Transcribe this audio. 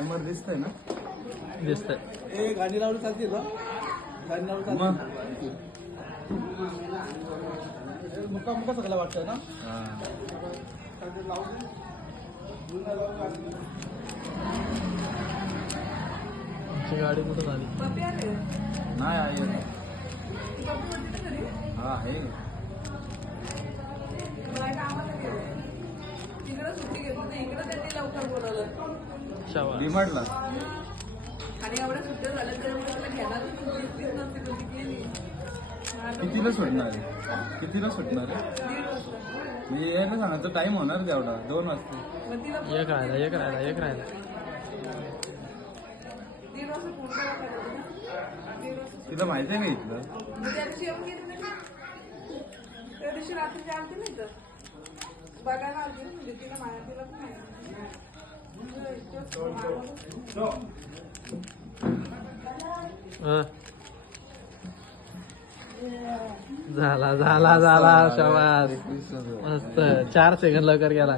Timer दिसतंय ना? दिसतंय. गाडी लावली चालते का? गाडी लावली चालते. मुका सगळं वाटतं ना? गाडी कुठं झाली? नाही आहे. हा आहे. डिमांडला कितीला सुटणार? कितीला सुटणार? मी यायला सांगायचं टाइम होणार तेवढा 2 वाजता. एक राहिला. तिला माहिती आहे का इथलं? झाला शाबास. मस्त 4 सेकंद लवकर गेला.